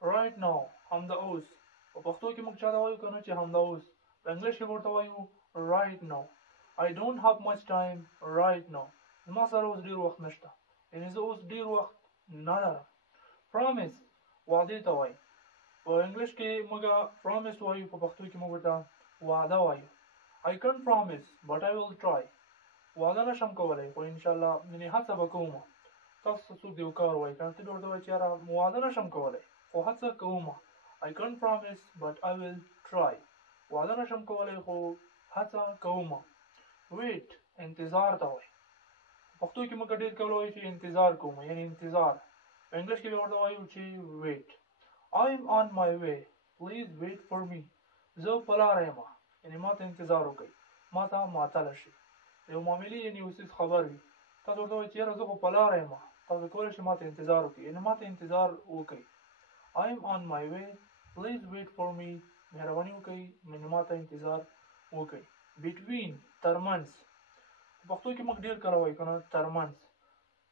right now همدا اوس. په پښتو کې موږ چا ته وایو که نه چې همدا اوس. په انګلیش کې ورته وایو right now. I don't have much time right now. زما سره اوس ډېر وخت نشته، یعنې زه اوس ډېر وخت نه لرم. promise وعدې ته وایي. په انګلیش کې موږ promise وایو، په پښتو کې موږ ورته وعده وایو. I can't promise but I will try. وعده نشم کولی خو انشاءالله یعنې هڅه به کوم. تاسو څوک د یو کار وایي که نه، ته ورته وایي چې یاره وعده نشم کولی خو هڅه کوم. I can't promise but I will try. وعده نشم کولی خو هڅه کوم. wait انتظار ته وایي. پښتو کې موږ ډېر کله وایو چې انتظار کوم، یعنې انتظار. په انګلیش کې به ورته وایو چې wait. I'm on my way. Please wait for me. زه په لاره یم، یعنې ما ته انتظار وکړئ، ما ته معطله شي. یو معاملې یعنې یو څیز خبر وي، تاسو ورته وایئ چې یاره زه خو په لاره یم، تاسو کولی شئ ما ته انتظار وکړئ، یعنې ما ته انتظار وکړئ. I'm on my way. Please wait for me. مهرباني وکړئ یعنې ما ته انتظار وکړئ. between ترمنځ. په پښتو کې موږ ډېر کله وایو که نه ترمنځ.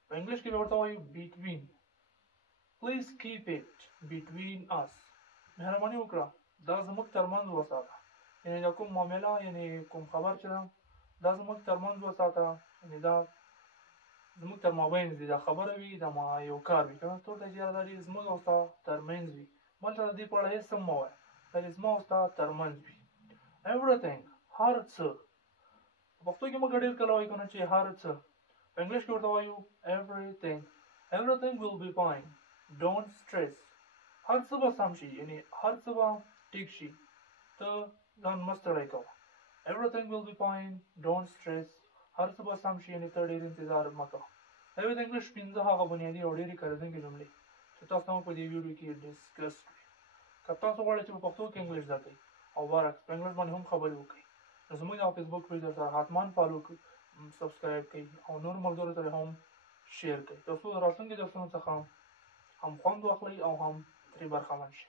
په انګلیش کې به ورته وایو between. Please keep it between us. مهرباني وکړه دا زموږ ترمنځ وساته، یعنې دا کوم معامله یعنې کوم خبر چې ده دا زموږ ترمنځ وساته، یعنې دا زموږ تر مابین دي، دا خبره وي، دا یو کار وي که نه. ته ورته چې یاره دا دې زموږ او ستا ترمنځ وي، بلته د دې په اړه هېڅ هم مه وایه، دا دې زما او ستا ترمنځ وي. everything هر څه. په پښتو کې موږ ډېر کله وایو که نه چې هر څه. په انګلیش کې ورته وایو everything. everything will be fine. don't stress. هر څه به سم شي، یعنې هر څه به ټیک شي، ته ځان مه ستړی کوه. everything will be fine. don't stress. هر څه به سم شي، یعنې ته ډېر انتظار مه کوه. دا یو د انګلیش 5 هغه بنیادي او ډېرې کارېدونکې جملې چې تاسو ته موږ په دې ویډیو کې ډسکس کړې. که تاسو غواړئ چې په پښتو کې انګلیش زده کړئ او برعکس په انګلیش باندې هم خبرې وکړئ، نو زموږ د فیسبوک پیج سره حتما فالو کړئ، سبسکرایب کړئ او نور ملګرو سره هم شیر کړئ، تر څو د راتلونکي درسونو څخه هم خوند واخلئ او هم ترې برخمن شئ.